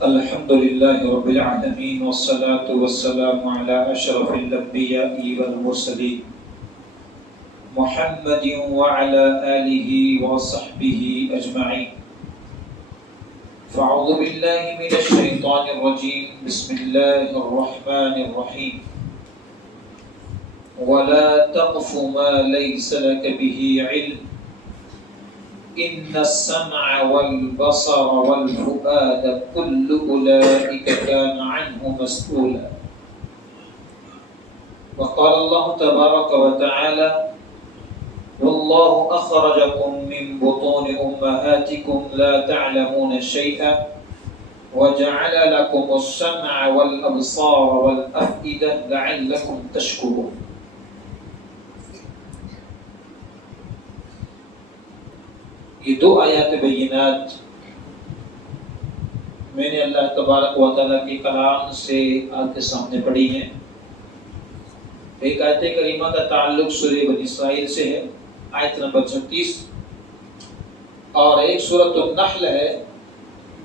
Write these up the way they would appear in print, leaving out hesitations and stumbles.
الحمد لله رب العالمين والصلاة والسلام على أشرف الأنبياء والمرسلين محمد وعلى آله وصحبه أجمعين. فأعوذ بالله من الشيطان الرجيم. بسم الله الرحمن الرحيم. ولا تقف ما ليس لك به علم إن السمع والبصر والفؤاد كل أولئك كان عنه مسؤولا. وقال الله تبارك وتعالى والله أخرجكم من بطون أمهاتكم لا تعلمون شيئا وجعل لكم السمع والأبصار والأفئدة لعلكم تشكرون. یہ دو آیات بینات میں نے اللہ تبارک و تعالیٰ کے کلام سے آپ کے سامنے پڑھی ہیں. ایک آیت کریمہ کا تعلق سورہ بنی اسرائیل سے ہے، آیت نمبر 36، اور ایک سورۃ النحل ہے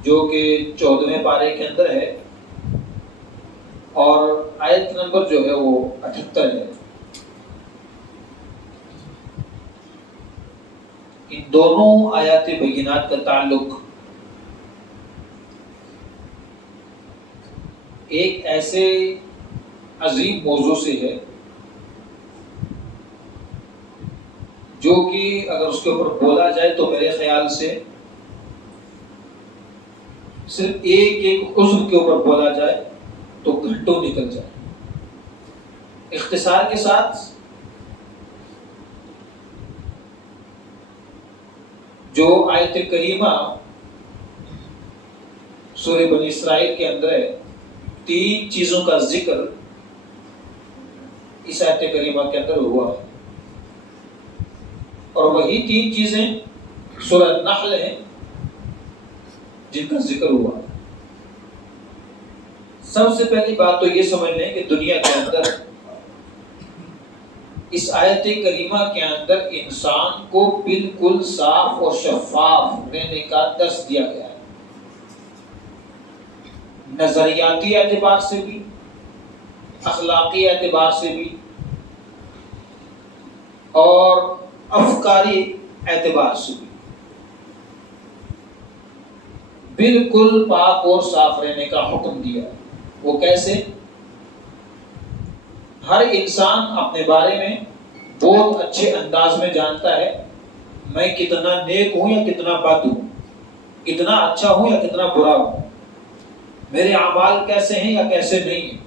جو کہ 14ویں پارے کے اندر ہے، اور آیت نمبر جو ہے وہ 78 ہے. ان دونوں آیات بینات کا تعلق ایک ایسے عظیم موضوع سے ہے جو کہ اگر اس کے اوپر بولا جائے تو میرے خیال سے صرف ایک عضو کے اوپر بولا جائے تو گھنٹوں نکل جائے. اختصار کے ساتھ جو آیت کریمہ سورہ بنی اسرائیل کے اندر ہے، 3 چیزوں کا ذکر اس آیت کریمہ کے اندر ہوا ہے، اور وہی 3 چیزیں سورہ النحل ہیں جن کا ذکر ہوا. سب سے پہلی بات تو یہ سمجھ لیں کہ دنیا کے اندر اس آیت کریمہ کے اندر انسان کو بالکل صاف اور شفاف رہنے کا درس دیا گیا ہے، نظریاتی اعتبار سے بھی، اخلاقی اعتبار سے بھی، اور افکاری اعتبار سے بھی بالکل پاک اور صاف رہنے کا حکم دیا ہے. وہ کیسے؟ ہر انسان اپنے بارے میں بہت اچھے انداز میں جانتا ہے میں کتنا نیک ہوں یا کتنا بد ہوں، کتنا اچھا ہوں یا کتنا برا ہوں، میرے اعمال کیسے ہیں یا کیسے نہیں ہیں.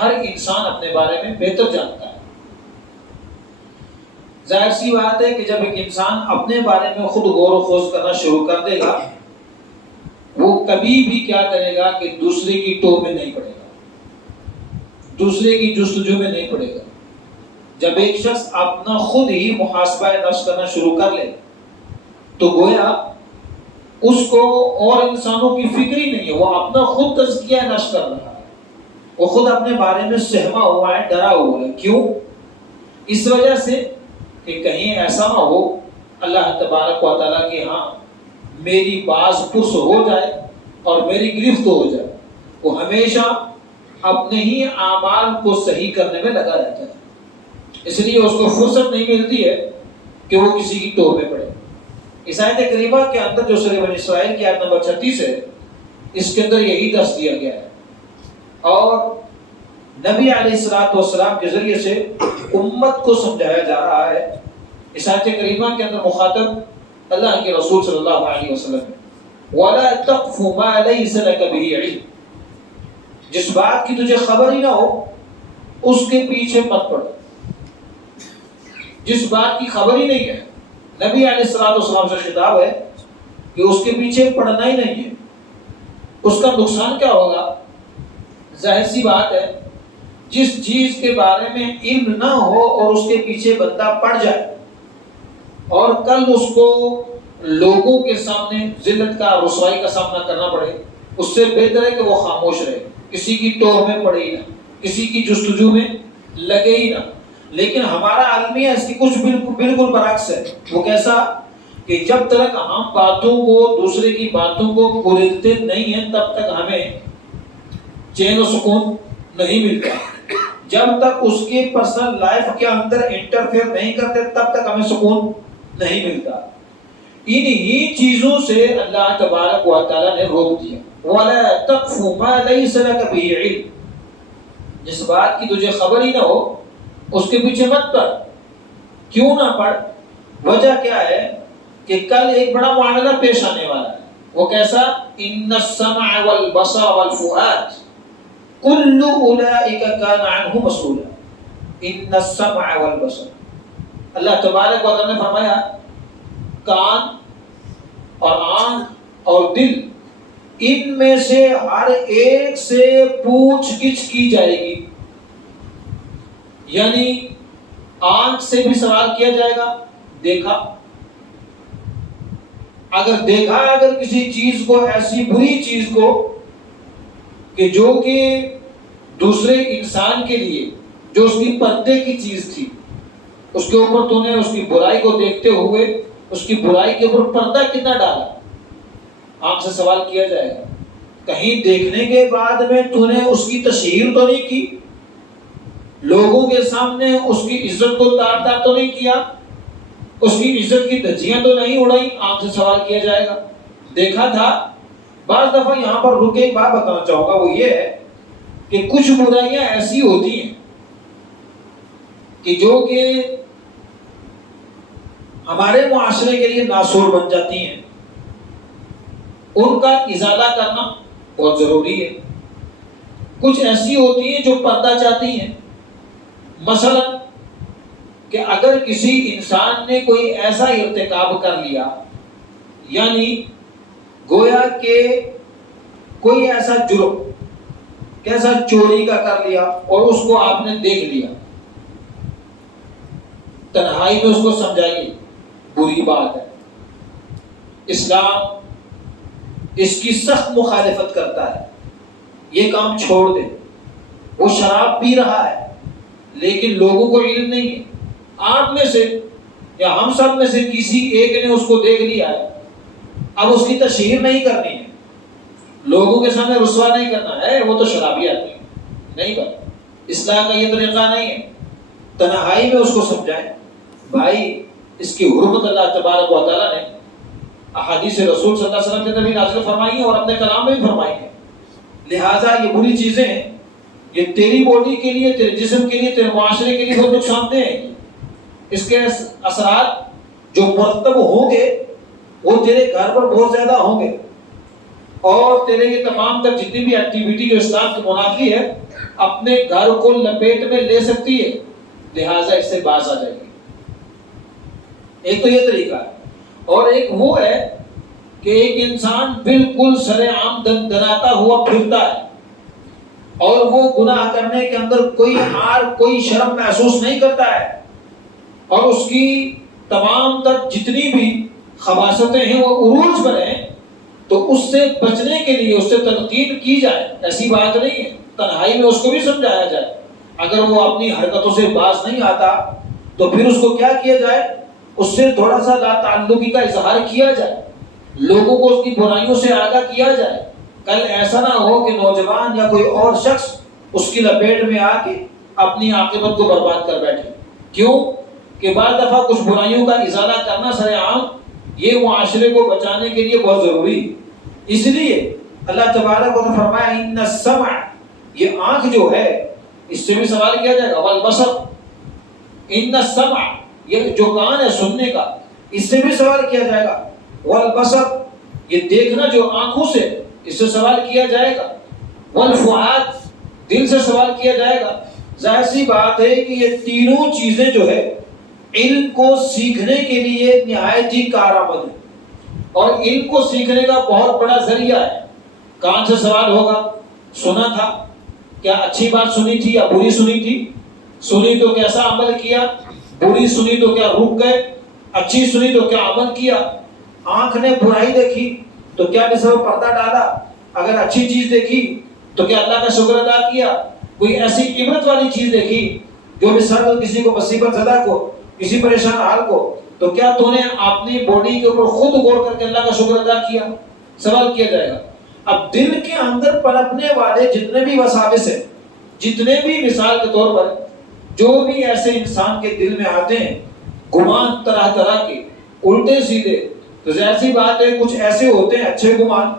ہر انسان اپنے بارے میں بہتر جانتا ہے. ظاہر سی بات ہے کہ جب ایک انسان اپنے بارے میں خود غور و خوض کرنا شروع کر دے گا، وہ کبھی بھی کیا کرے گا کہ دوسرے کی ٹوہ میں نہیں پڑے گا، دوسرے کی جستجو میں نہیں پڑے گا. جب ایک شخص اپنا خود ہی محاسبہ نفس کرنا شروع کر لے تو گویا اس کو اور انسانوں کی فکر ہی نہیں ہے، وہ اپنا خود تزکیہ نفس کر رہا ہے، وہ خود اپنے بارے میں سہما ہوا ہے، ڈرا ہوا ہے. کیوں؟ اس وجہ سے کہ کہیں ایسا نہ ہو اللہ تبارک و تعالیٰ کے ہاں میری باز پرس ہو جائے اور میری گرفت ہو جائے. وہ ہمیشہ اپنے ہی اعمال کو صحیح کرنے میں لگا رہتا ہے، اس لیے اس کو فرصت نہیں ملتی ہے کہ وہ کسی کی ٹوہ میں پڑے. اس آیت کریمہ کے اندر جو سورہ بنی اسرائیل کی آیت نمبر 36 ہے، اس کے اندر یہی درس دیا گیا ہے، اور نبی علیہ الصلوۃ والسلام کے ذریعے سے امت کو سمجھایا جا رہا ہے. اس آیت کریمہ کے اندر مخاطب اللہ کے رسول صلی اللہ علیہ وسلم ہے. وَلَا تَقْفُ مَا لَيْسَ لَكَ بِهِ عِلْمٌ، جس بات کی تجھے خبر ہی نہ ہو اس کے پیچھے مت پڑ. جس بات کی خبر ہی نہیں ہے، نبی علیہ الصلوۃ والسلام سے خطاب ہے کہ اس کے پیچھے پڑنا ہی نہیں ہے. اس کا نقصان کیا ہوگا؟ ظاہر سی بات ہے، جس چیز کے بارے میں علم نہ ہو اور اس کے پیچھے بندہ پڑ جائے اور کل اس کو لوگوں کے سامنے ذلت کا، رسوائی کا سامنا کرنا پڑے، اس سے بہتر ہے کہ وہ خاموش رہے، کسی کی ٹوہ میں پڑے ہی نہ، کسی کی جستجو میں لگے ہی نہ. لیکن ہمارا عالمیہ اس کی کچھ بالکل برعکس ہے. وہ کیسا کہ جب تک ہم باتوں کو دوسرے کی باتوں کو خریدتے نہیں ہیں تب تک ہمیں چین و سکون نہیں ملتا. جب تک اس کی پرسنل لائف کے اندر انٹرفیئر نہیں کرتے تب تک ہمیں سکون نہیں ملتا. انہی چیزوں سے اللہ تبارک و تعالیٰ نے روک دیا. وَلَا تَقْفُ مَا لَيْسَ لَكَ بِهِ عِلْمٌ. جس بات کی تجھے خبر ہی نہ ہو اس کے پیچھے مت پڑ. کیوں نہ پڑ؟ وجہ کیا ہے کہ کل ایک بڑا معاملہ پیش آنے والا ہے. وہ کیسا؟ ان السمع والبصر والفؤاد کل اولئک کان عنہ مسئولا. ان السمع والبصر، اللہ تبارک و تعالیٰ نے فرمایا کان اور آنکھ اور دل، ان میں سے ہر ایک سے پوچھ گچھ کی جائے گی. یعنی آنکھ سے بھی سوال کیا جائے گا. دیکھا، اگر کسی چیز کو، ایسی بری چیز کو کہ جو کہ دوسرے انسان کے لیے جو اس کی پردے کی چیز تھی، اس کے اوپر تو نے اس کی برائی کو دیکھتے ہوئے اس کی برائی کے اوپر پردہ کتنا ڈالا، آنکھ سے سوال کیا جائے گا. کہیں دیکھنے کے بعد میں تو نے اس کی تشہیر تو نہیں کی، لوگوں کے سامنے اس کی عزت کو تار تار تو نہیں کیا، اس کی عزت کی دھجیاں تو نہیں اڑائی، آنکھ سے سوال کیا جائے گا. دیکھا تھا. بعض دفعہ یہاں پر رک کے ایک بات بتانا چاہوں گا، وہ یہ ہے کہ کچھ برائیاں ایسی ہوتی ہیں کہ جو کہ ہمارے معاشرے کے لیے ناسور بن جاتی ہیں، ان کا ازالہ کرنا بہت ضروری ہے. کچھ ایسی ہوتی ہیں جو پردہ چاہتی ہیں. مثلا کہ اگر کسی انسان نے کوئی ایسا ارتکاب کر لیا، یعنی گویا کہ کوئی ایسا جرم، کیسا چوری کا کر لیا اور اس کو آپ نے دیکھ لیا، تنہائی میں اس کو سمجھائیے بری بات ہے. اسلام اس کی سخت مخالفت کرتا ہے. یہ کام چھوڑ دے. وہ شراب پی رہا ہے لیکن لوگوں کو علم نہیں ہے. آپ میں سے یا ہم سب میں سے کسی ایک نے اس کو دیکھ لیا ہے، اب اس کی تشہیر نہیں کرنی ہے، لوگوں کے سامنے رسوا نہیں کرنا ہے، وہ تو شرابی آدمی ہے. نہیں بات، اصلاح کا یہ طریقہ نہیں ہے. تنہائی میں اس کو سمجھائیں. بھائی اس کی حرمت اللہ تبارک و تعالیٰ نے احادیث رسول صلی اللہ علیہ وسلم کے اندر بھی نازل فرمائی ہے اور اپنے کلام میں بھی فرمائی ہے. لہٰذا یہ بری چیزیں ہیں، یہ تیری باڈی کے لیے، تیرے جسم کے لیے، تیرے معاشرے کے لیے بہت نقصان دہ ہیں. اس کے اثرات جو مرتب ہوں گے وہ تیرے گھر پر بہت زیادہ ہوں گے، اور تیرے یہ تمام تر جتنی بھی ایکٹیویٹی جو اسلام کی منافی ہے اپنے گھر کو لپیٹ میں لے سکتی ہے. لہٰذا اس سے باز آ جائے گی. ایک تو یہ طریقہ ہے، اور ایک وہ ہے کہ ایک انسان بالکل سر عام دناتا ہوا پھرتا ہے اور وہ گناہ کرنے کے اندر کوئی عار، کوئی شرم محسوس نہیں کرتا ہے، اور اس کی تمام تر جتنی بھی خباثتیں ہیں وہ عروج پر ہیں، تو اس سے بچنے کے لیے اس سے تنقید کی جائے. ایسی بات نہیں ہے، تنہائی میں اس کو بھی سمجھایا جائے. اگر وہ اپنی حرکتوں سے باز نہیں آتا تو پھر اس کو کیا کیا جائے، اس سے تھوڑا سا لا تعلقی کا اظہار کیا جائے، لوگوں کو اس کی برائیوں سے آگاہ کیا جائے. کل ایسا نہ ہو کہ نوجوان یا کوئی اور شخص اس کی لپیٹ میں آ کے اپنی عاقبت کو برباد کر بیٹھے. کیوں کہ بعض دفعہ کچھ برائیوں کا ازالہ کرنا سر عام یہ معاشرے کو بچانے کے لیے بہت ضروری ہے. اس لیے اللہ تبارک و تعالیٰ فرمایا ان السمع، یہ آنکھ جو ہے اس سے بھی سوال کیا جائے گا. والبصر، ان السمع، یہ جو کان ہے سننے کا، اس سے بھی سوال کیا جائے گا. والبصر، یہ دیکھنا جو آنکھوں سے، اس سے سوال کیا جائے گا. والفؤاد، دل سے سوال کیا جائے گا. ظاہر سی بات ہے کہ یہ تینوں چیزیں جو ہے علم کو سیکھنے کے لیے نہایت ہی کارآمد ہے، اور علم کو سیکھنے کا بہت بڑا ذریعہ ہے. کان سے سوال ہوگا، سنا تھا، کیا اچھی بات سنی تھی یا بری سنی تھی، سنی تو کیسا عمل کیا، بری سنی تو کیا رک گئے، اچھی سنی تو کیا عمل کیا. آنکھ نے برائی دیکھی تو کیا بسبب پردہ ڈالا، اگر اچھی چیز دیکھی تو کیا اللہ کا شکر ادا کیا. کوئی ایسی عبرت والی چیز دیکھی جو بسبب کسی کو مصیبت زدہ کو، کسی پریشان حال کو تو کیا تو نے اپنی باڈی کے اوپر خود غور کر کے اللہ کا شکر ادا کیا؟ سوال کیا جائے گا۔ اب دل کے اندر پنپنے والے جتنے بھی وساوس ہیں، جتنے بھی مثال کے طور پر جو بھی ایسے انسان کے دل میں آتے ہیں گمان طرح طرح کے الٹے سیدھے، تو ظاہر سی بات ہے کچھ ایسے ہوتے ہیں اچھے گمان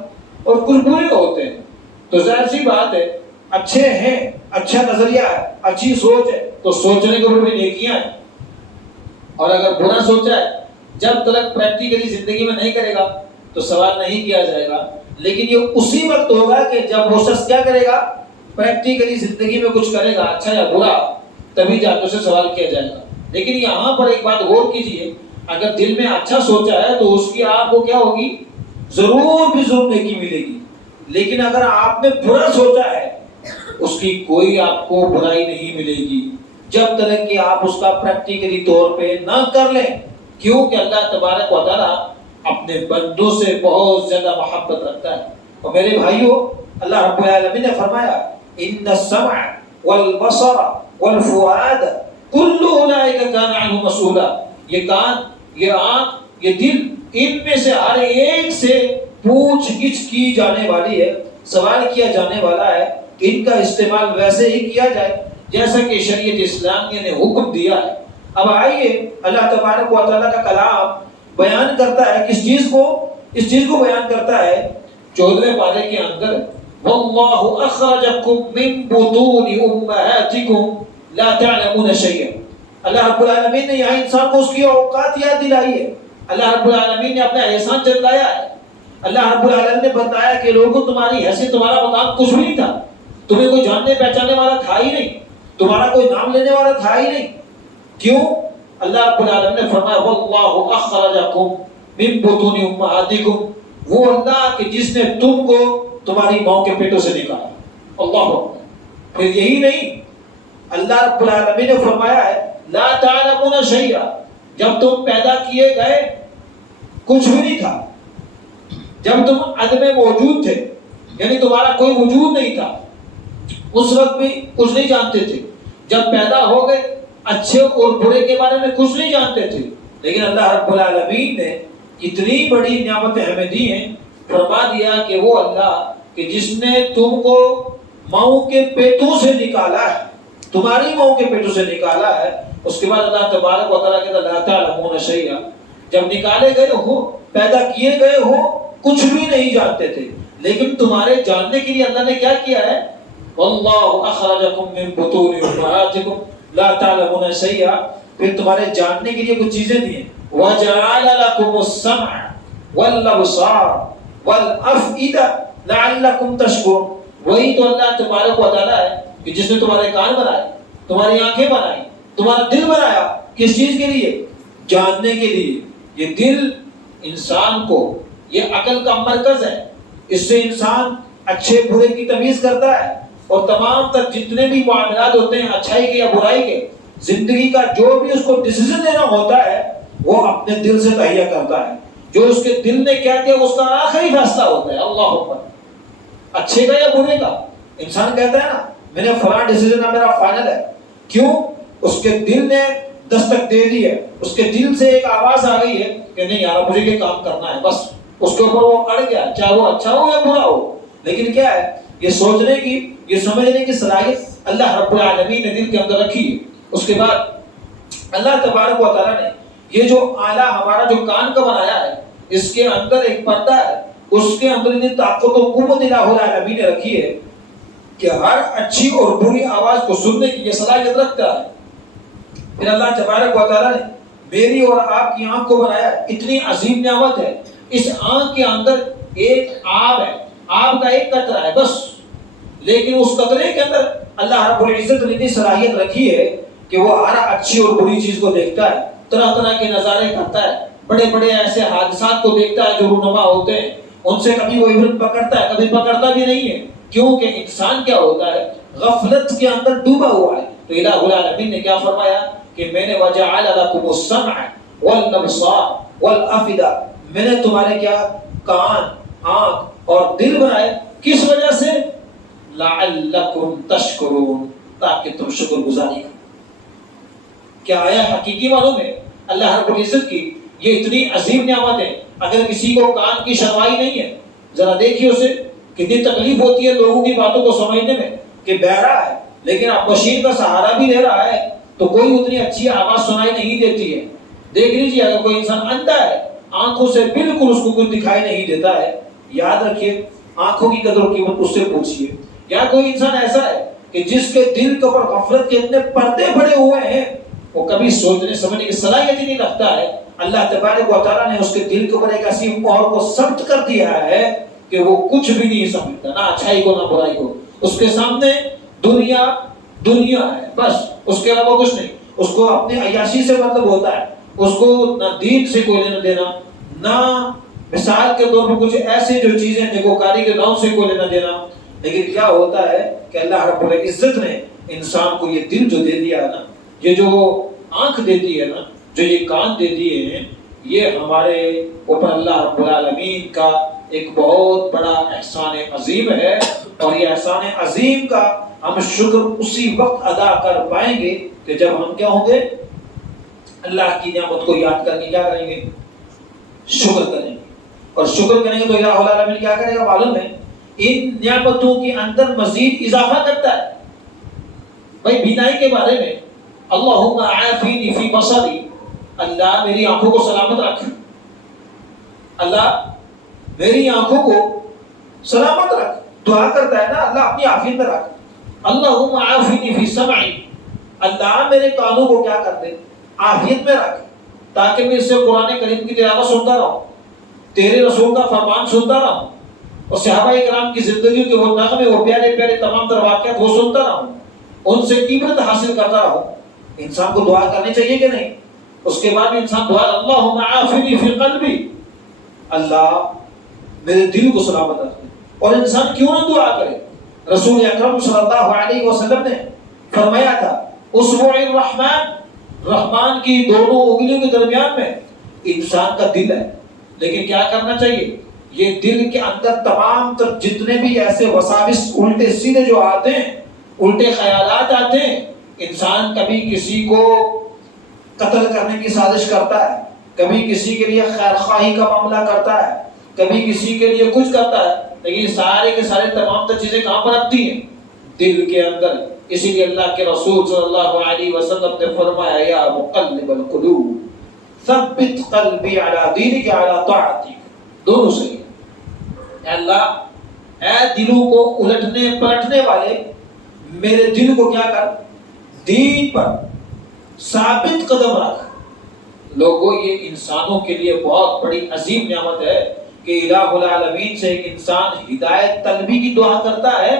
اور کچھ برے ہوتے ہیں۔ تو ظاہر سی بات ہے اچھے ہیں، اچھا نظریہ ہے، اچھی سوچ ہے، تو سوچنے کے اوپر بھی نیکیاں ہیں، اور اگر برا سوچا ہے جب تک پریکٹیکلی زندگی میں نہیں کرے گا تو سوال نہیں کیا جائے گا، لیکن یہ اسی وقت ہوگا کہ جب وہ شخص کیا کرے گا، پریکٹیکلی زندگی میں کچھ کرے گا اچھا یا برا، تبھی جا کے اسے سوال کیا جائے گا۔ لیکن یہاں پر ایک بات غور کیجئے، اگر دل میں اچھا سوچا ہے تو اس کی آپ کو کیا ہوگی، ضرور بھی ضرور نیکی ملے گی، لیکن اگر آپ نے برا سوچا ہے اس کی کوئی آپ کو برائی نہیں ملے گی جب تک کہ آپ اس کا پریکٹیکلی طور پہ نہ کر لیں، کیونکہ اللہ تبارک و تعالیٰ اپنے بندوں سے بہت زیادہ محبت رکھتا ہے۔ اور میرے بھائیو، اللہ رب العالمین نے فرمایا ان السمع والبصر والفؤاد کل اولئک کان عنہ مسئولا، یہ کان، یہ آنکھ، یہ دل، ان میں سے ہر ایک سے پوچھ گچھ کی جانے والی ہے، سوال کیا جانے والا ہے۔ ان کا استعمال ویسے ہی کیا جائے جیسا کہ شریعت اسلامیہ نے حکم دیا ہے۔ اب آئیے اللہ تبارک و تعالیٰ کا کلام بیان کرتا ہے کس چیز کو، اس چیز کو بیان کرتا ہے 14ویں پارے کے اندر واللہ اخرجکم من بطون امہاتکم لا تعلمون شیئا۔ اللہ رب العالمین نے یہاں انسان کو اس کی اوقات یاد دلائی ہے، اللہ رب العالمین نے اپنا احسان جتلایا ہے۔ اللہ رب العالمین نے بتایا کہ لوگوں تمہاری حیثیت، تمہارا مقام کچھ بھی نہیں تھا، تمہیں کوئی جاننے پہچاننے والا تھا ہی نہیں، تمہارا کوئی نام لینے والا تھا ہی نہیں۔ کیوں؟ اللہ رب العالمین نے فرمایا واللہ اخرجکم من بطون امہاتکم، وہ اللہ کہ جس نے تم کو تمہاری ماں کے پیٹوں سے نکالا۔ اللہ اکبر۔ پھر یہی نہیں، اللہ رب العالمین نے فرمایا ہے لا تعلمون شیئا، جب تم پیدا کیے گئے کچھ بھی نہیں تھا، جب تم عدم موجود تھے، یعنی تمہارا کوئی وجود نہیں تھا، اس وقت بھی کچھ نہیں جانتے تھے، جب پیدا ہو گئے اچھے اور برے کے بارے میں کچھ نہیں جانتے تھے، لیکن اللہ رب العالمین نے اتنی بڑی نعمتیں ہمیں دی ہیں، فرما دیا کہ وہ اللہ کہ جس نے تم کو ماؤں کے پیٹوں سے نکالا ہے، تمہاری ماؤں کے پیٹوں سے نکالا ہے۔ اس کے بعد اللہ تبارک و تعالیٰ کہتا لا تعلمون شیئا، جب نکالے گئے ہو، پیدا کیے گئے ہو، کچھ بھی نہیں جانتے تھے، لیکن تمہارے جاننے کے لیے اللہ نے کیا کیا ہے واللہ اخرجکم من بطون امہاتکم لا تعلمون شیئا، پھر تمہارے جاننے کے لیے کچھ چیزیں دی ہیں وجعل لکم السمع والابصار والافئدہ لعلکم تشکرون۔ وہی تو اللہ تبارک و تعالیٰ ہے کہ جس نے تمہارے کان بنائے، تمہاری آنکھیں بنائی، تمہارا دل بنایا، کس چیز کے لیے؟ جاننے کے لیے۔ یہ دل انسان کو، یہ عقل کا مرکز ہے، اس سے انسان اچھے برے کی تمیز کرتا ہے، اور تمام تر جتنے بھی معاملات ہوتے ہیں اچھائی کے یا برائی کے، زندگی کا جو بھی اس کو ڈیسیژن لینا ہوتا ہے وہ اپنے دل سے تہیہ کرتا ہے، جو اس کے دل نے کیا کیا اس کا آخری فیصلہ ہوتا ہے۔ اللہ اکبر۔ اچھے کا یا برے کا انسان کہتا ہے نا میں نے فلاں ڈیسیژن میرا فائنل ہے، کیوں؟ اس کے دل نے دستک دے دی ہے، اس کے دل سے ایک آواز آ گئی ہے کہ نہیں یار مجھے یہ کام کرنا ہے، بس اس کے اوپر وہ اڑ گیا، چاہے وہ اچھا ہو یا برا ہو۔ لیکن کیا ہے، یہ سوچنے کی، یہ سمجھنے کی صلاحیت اللہ رب العالمین نے دل کے اندر رکھی ہے۔ اس کے بعد اللہ تبارک و تعالیٰ نے یہ جو آلہ ہمارا جو کان کا بنایا ہے، اس کے اندر ایک پردہ ہے، اس کے اندر اتنی طاقت و قوت الہ العالمین نے رکھی ہے کہ ہر اچھی اور بری آواز کو سننے کی یہ صلاحیت رکھتا ہے۔ پھر اللہ تبارک و تعالیٰ نے میری اور آپ کی آنکھ کو بنایا، اتنی عظیم نعمت ہے۔ اس آنکھ کے اندر ایک آب ہے، آب کا ایک قطرہ ہے بس، لیکن اس قطرے کے اندر اللہ رب العزت نے اتنی صلاحیت رکھی ہے کہ وہ ہر اچھی اور بری چیز کو دیکھتا ہے، طرح طرح کے نظارے کرتا ہے، بڑے بڑے ایسے حادثات کو دیکھتا ہے جو رونما ہوتے ہیں، ان سے کبھی وہ عبرت پکڑتا ہے، کبھی پکڑتا بھی نہیں ہے، کیونکہ انسان کیا ہوتا ہے، غفلت کے اندر ڈوبا ہوا ہے۔ تو الہ العالمین نے کیا فرمایا کہ میں نے وجعل لکم السمع والابصار والافئدہ، میں نے تمہارے کیا کان، آنکھ اور دل بنائے، کس وجہ سے؟ لعلکم تشکرون، تاکہ تم شکر گزاری کرو۔ کیا آیا حقیقی معلوم ہے؟ اللہ رب العزت کی یہ اتنی عظیم نعمت ہے. اگر کسی کو کان کی شنوائی نہیں ہے، ذرا دیکھیے اسے کتنی تکلیف ہوتی ہے لوگوں کی باتوں کو سمجھنے میں کہ بہرا ہے لیکن اب مشین کا سہارا بھی لے رہا ہے تو کوئی اتنی اچھی آواز سنائی نہیں دیتی ہے. دیکھ لیجیے اگر کوئی انسان اندھا ہے، آنکھوں سے بالکل اس کو کچھ دکھائی نہیں دیتا ہے، یاد رکھیے آنکھوں کی قدر و قیمت اس سے پوچھیے. یا کوئی انسان ایسا ہے کہ جس کے دل کے اوپر غفلت کے اتنے پردے پڑے ہوئے ہیں، وہ کبھی سوچنے سمجھنے کی صلاحیت ہی نہیں رکھتا ہے. اللہ تبارک و تعالیٰ نے اس کے دل کے اوپر ایک ایسی مہر کو ثبت کر دیا ہے کہ وہ کچھ بھی نہیں سمجھتا، نہ اچھائی کو نہ برائی کو. اس کے سامنے دنیا دنیا ہے بس، اس کے علاوہ کچھ نہیں. اس کو اپنے عیاشی سے مطلب ہوتا ہے، اس کو نہ دین سے کوئی لینا دینا، نہ مثال کے طور پر کچھ ایسے جو چیزیں نیکوکاری کے نام سے کوئی لینا دینا. لیکن کیا ہوتا ہے کہ اللہ رب العزت نے انسان کو یہ دل جو دے دیا ہے نا، یہ جو آنکھ دے دی ہے نا، جو یہ کان دے دیے ہیں، یہ ہمارے اوپر اللہ رب العالمین کا ایک بہت بڑا احسان عظیم ہے. اور یہ احسان عظیم کا ہم شکر اسی وقت ادا کر پائیں گے کہ جب ہم کیا ہوں گے، اللہ کی نعمت کو یاد کر کے کیا کریں گے، شکر کریں گے. اور شکر کریں گے تو الہ العالمین کیا کرے گا معلوم ہے، ان نعمتوں کے اندر مزید اضافہ کرتا ہے. بھائی بینائی کے بارے میں اللہم عافینی فی بصری، اللہ میری آنکھوں کو سلامت رکھ، اللہ میری آنکھوں کو سلامت رکھ. دعا کرتا ہے نا اللہ اپنی عافیت میں رکھ. اللہم عافینی فی سمعی، اللہ میرے کانوں کو کیا کر دے، عافیت میں رکھ، تاکہ میں اس سے قرآن کریم کی تلاوت سنتا رہوں، تیرے رسول کا فرمان سنتا رہوں، اور صحابہ کرام کی زندگی کے وہ نغمے، وہ پیارے پیارے تمام تر واقعات وہ سنتا رہوں، ان سے عبرت حاصل کرتا رہوں. انسان کو دعا کرنی چاہیے کہ نہیں؟ اس کے بعد انسان دعا اللہم عافنی فی قلبی، اللہ میرے دل کو سلامت رکھ. اور انسان کیوں نہ دعا کرے؟ رسول اکرم صلی اللہ علیہ وسلم نے فرمایا تھا اصبع الرحمن، رحمان کی دونوں انگلیوں کے درمیان میں انسان کا دل ہے. لیکن کیا کرنا چاہیے، یہ دل کے اندر تمام تر جتنے بھی ایسے وساوس الٹے سیدھے جو آتے ہیں، الٹے خیالات آتے ہیں، انسان کبھی کسی کو قتل کرنے کی سازش کرتا ہے، کبھی کسی کے لیے خیر خواہی کا معاملہ کرتا ہے، کبھی کسی کے لیے کچھ کرتا ہے، لیکن سارے کے سارے تمام تر چیزیں کہاں پر آتی ہیں، دل کے اندر. اسی لیے اللہ کے رسول صلی اللہ علیہ وسلم نے فرمایا یا مقلب القلوب ثبت قلبی علی دینک علی طاعتک. دونوں صحیح ہے. اللہ اے دلوں کو الٹنے پلٹنے والے، میرے دل کو کیا کر، دین پر ثابت قدم رکھ. لوگوں یہ انسانوں کے لیے بہت بڑی عظیم نعمت ہے کہ الہ العالمین سے ایک انسان ہدایت طلبی کی دعا کرتا ہے.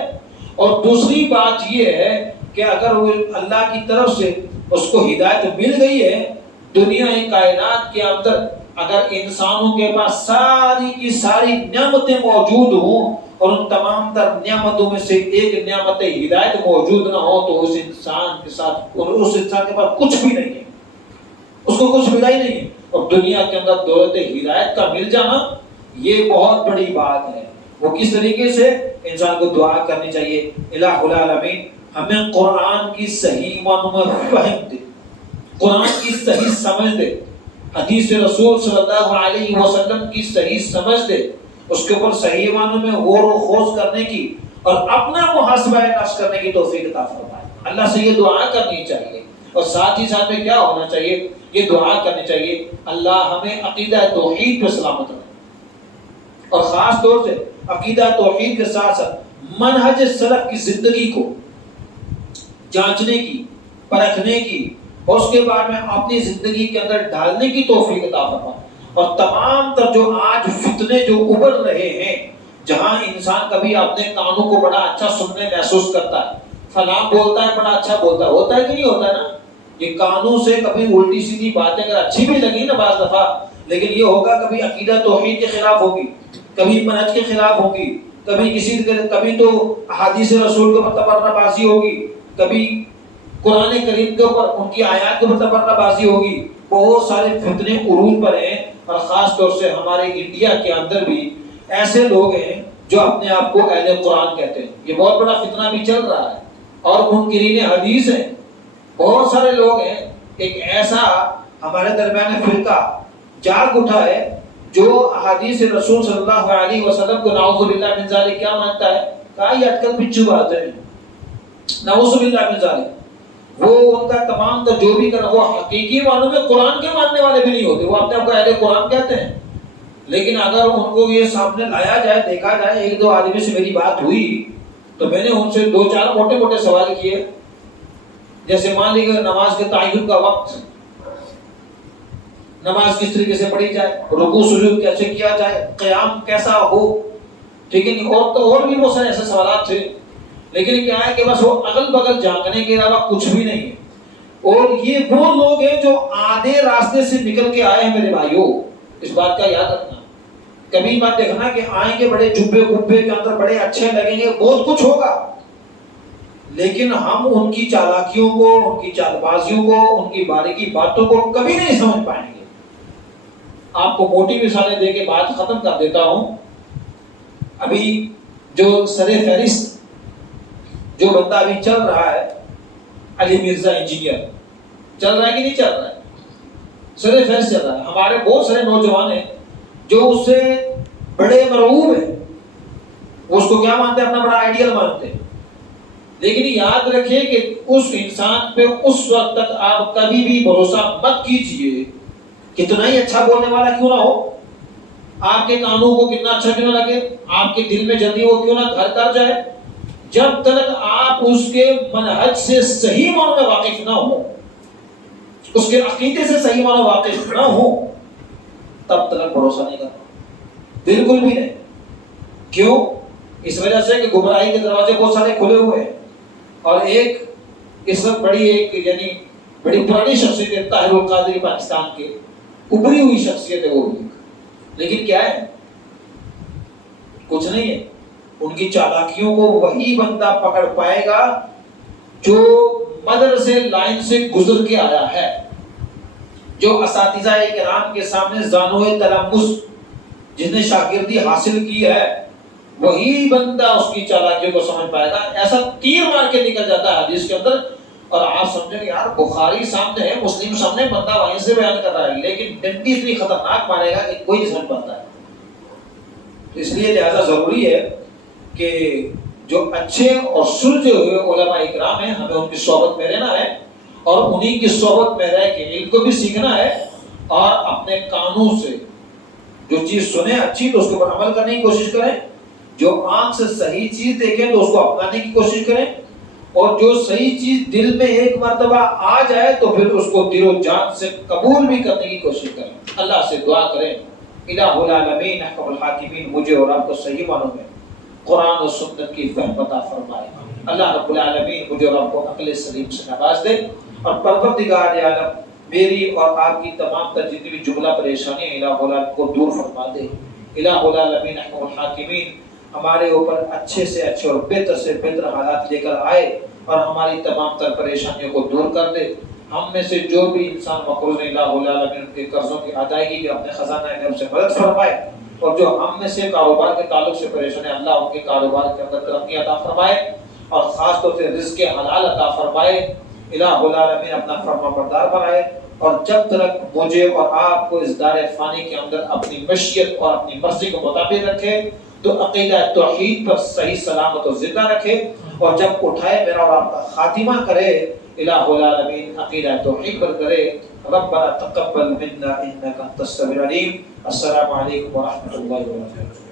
اور دوسری بات یہ ہے کہ اگر وہ اللہ کی طرف سے اس کو ہدایت مل گئی ہے، دنیا کائنات کے اندر اگر انسانوں کے پاس ساری کی ساری نعمتیں موجود ہوں اور ان تمام تر نعمتوں میں سے ایک نعمت ہدایت موجود نہ ہو تو اس انسان کے ساتھ، اس انسان کے پاس کچھ بھی نہیں ہے، اس کو کچھ ملا ہی نہیں ہے. اور دنیا کے اندر دولت ہدایت کا مل جانا یہ بہت بڑی بات ہے. وہ کس طریقے سے انسان کو دعا کرنی چاہیے، الہ العالمین ہمیں قرآن کی صحیح معنوں میں فہم دے، قرآن کی صحیح سمجھ دے، حدیث رسول صلی اللہ علیہ وسلم کی صحیح سمجھ دے، اس کے اوپر صحیح معنوں میں غور و خوض کرنے کی اور اپنا محاسبہ نفس کرنے کی توفیق عطا فرمائے. اللہ سے یہ دعا کرنی چاہیے. اور ساتھ ہی ساتھ میں کیا ہونا چاہیے، یہ دعا کرنی چاہیے اللہ ہمیں عقیدہ توحید پہ سلامت رکھے، اور خاص طور سے عقیدہ توحید کے ساتھ ساتھ منہج سلف کی زندگی کو جانچنے کی، پرکھنے کی، اور اس کے بعد میں اپنی زندگی کے اندر ڈالنے کی توفیق عطا فرمائے. اور تمام تر جو آج فتنے جو ابھر رہے ہیں، جہاں انسان کبھی اپنے کانوں کو بڑا اچھا سننے محسوس کرتا ہے، فلاں بولتا ہے بڑا اچھا بولتا ہے، ہوتا ہے کہ نہیں ہوتا ہے نا؟ یہ کانوں سے کبھی الٹی سیدھی باتیں اگر اچھی بھی لگی نا بعض دفعہ، لیکن یہ ہوگا کبھی عقیدہ توحید کے خلاف ہوگی، کبھی منہج کے خلاف ہوگی، کبھی تو احادیث رسول کے اوپر تبرہ بازی ہوگی، کبھی قرآن کریم کے اوپر ان کی آیات کے اوپر تبرہ بازی ہوگی. بہت سارے فتنے عروج پر ہیں. اور خاص طور سے ہمارے انڈیا کے اندر بھی ایسے لوگ ہیں جو اپنے آپ کو اہل قرآن کہتے ہیں. یہ بہت بڑا فتنہ بھی چل رہا ہے. اور منکرین حدیث ہیں، بہت سارے لوگ ہیں. ایک ایسا ہمارے درمیان فرقہ جاگ اٹھا ہے جو احادیث رسول صلی اللہ علیہ وسلم کو نعوذ باللہ من ذالک کیا مانتا ہے؟ کہا یہ اٹکل بچو بات ہے، نعوذ باللہ من ذالک۔ وہ ان کا تمام کا جو بھی کرنا، وہ حقیقی معنوں میں قرآن کے ماننے والے بھی نہیں ہوتے، وہ اپنے آپ کو اہل قرآن کہتے ہیں، لیکن اگر ان کو یہ سامنے لایا جائے، دیکھا جائے، ایک دو آدمی سے میری بات ہوئی تو میں نے ان سے دو چار موٹے موٹے سوال کیے، جیسے مان لیجیے نماز کے تعین کا وقت، نماز کس طریقے سے پڑھی جائے، رکوع سجود کیسے کیا جائے، قیام کیسا ہو، ٹھیک ہے نہیں، اور بھی بہت سارے ایسے سوالات تھے، لیکن کیا ہے کہ بس وہ اگل بگل جھانکنے کے علاوہ کچھ بھی نہیں ہے۔ اور یہ وہ لوگ ہیں جو آدھے راستے سے نکل کے آئے ہیں میرے بھائیوں، اس بات کا یاد رکھنا۔ کبھی مت دیکھنا کہ آئیں گے بڑے جبے کبے کے اندر بڑے اچھے لگیں گے، بہت کچھ ہوگا، لیکن ہم ان کی چالاکیوں کو، ان کی چال بازیوں کو، ان کی باریکی باتوں کو کبھی نہیں سمجھ پائیں گے۔ آپ کو موٹی مثالیں دے کے بات ختم کر دیتا ہوں۔ ابھی جو سر فہرست جو بندہ ابھی چل رہا ہے، علی مرزا انجینئر، چل رہا ہے کہ نہیں چل رہا ہے؟ سر فہرست چل رہا ہے۔ ہمارے بہت سارے نوجوان ہیں جو اس سے بڑے مرعوب ہیں، وہ اس کو کیا مانتے ہیں؟ اپنا بڑا آئیڈیل مانتے ہیں، لیکن یاد رکھیں کہ اس انسان پہ اس وقت تک آپ کبھی بھی بھروسہ مت کیجئے، کتنا ہی اچھا بولنے والا کیوں نہ ہو، آپ کے کانوں کو کتنا اچھا کیوں نہ لگے، آپ کے دل میں جلدی وہ کیوں نہ گھر کر جائے، جب تک آپ اس کے منہج سے صحیح معنوں میں واقف نہ ہو، اس کے عقیدے سے صحیح معنوں واقف نہ ہو، تب تک بھروسہ نہیں کرنا، بالکل بھی نہیں۔ کیوں؟ اس وجہ سے کہ گمراہی کے دروازے بہت سارے کھلے ہوئے ہیں، اور ایک اس وقت یعنی بڑی پرانی شخصیت ہے طاہر القادری، پاکستان کے ابھری ہوئی شخصیت ہے وہ بھی، لیکن کیا ہے؟ کچھ نہیں ہے۔ ان کی چالاکیوں کو وہی بندہ پکڑ پائے گا جو مدرسے لائن سے گزر کے آیا ہے، جو اساتذہ کرام کے سامنے زانوئے تلمس، جس نے شاگردی حاصل کی ہے، وہی بندہ اس کی چالاکیوں کو سمجھ پائے گا۔ ایسا تیر مار کے نکل جاتا ہے حدیث کے اندر، اور آپ سمجھیں کہ یار بخاری سامنے ہے، مسلم سامنے، بندہ وہیں سے بیان کر رہا ہے، لیکن ڈنڈی اتنی خطرناک مارے گا کہ کوئی نہیں سمجھ پاتا ہے۔ اس لیے لہذا ضروری ہے کہ جو اچھے اور سلجھے ہوئے علماء اکرام ہیں، ہمیں ان کی صحبت میں رہنا ہے، اور انہی کی صحبت میں رہ کے علم کو بھی سیکھنا ہے، اور اپنے کانوں سے جو چیز سنیں اچھی تو اس کے اوپر عمل کرنے کی کوشش کریں، جو آنکھ سے صحیح چیز دیکھیں تو اس کو اپنانے کی کوشش کریں، اور جو صحیح چیز دل میں ایک مرتبہ آ جائے تو پھر اس کو دل و جان سے قبول بھی کرنے کی کوشش کریں۔ اللہ سے دعا کریں، الہ العالمین احکم الحاکمین مجھے اور آپ کو صحیح معنوں میں قرآن و سنت کی فہم عطا فرمائے۔ اللہ رب العالمین مجھے اور آپ کو عقل سلیم سے نواز دے، اور پروردگار عالم میری اور آپ کی تمام تر جتنی بھی جملہ پریشانیاں الہ العالمین کو دور فرما دے۔ الہ العالمین احکم الحاکمین ہمارے اوپر اچھے سے اچھے اور بہتر سے بہتر حالات لے کر آئے، اور ہماری تمام تر پریشانیوں کو دور کر دے۔ ہم میں سے جو بھی انسان مقروض ہیں، الہ العالمین ان کے قرضوں کی ادائیگی کے اپنے خزانہ علم سے مدد فرمائے، اور جو ہم میں سے کاروبار کے تعلق سے پریشان ہیں، اللہ ان کے کاروبار کے اندر ترقی عطا فرمائے، اور خاص طور سے رزق حلال عطا فرمائے۔ الہ العالمین اپنا فرما بردار بنائے، اور جب تک مجھے اور آپ کو اس دار فانی کے اندر اپنی مشیت اور اپنی مرضی کو مطابق رکھے، تو عقیدہ توحید پر صحیح سلامت و زندہ رکھے، اور جب اٹھائے میرا اور آپ کا خاتمہ کرے، الہ العالمین عقیدہ توحید پر کرے۔ ربنا تقبل منا انک انت السمیع العلیم۔ السلام علیکم ورحمۃ اللہ وبرکاتہ۔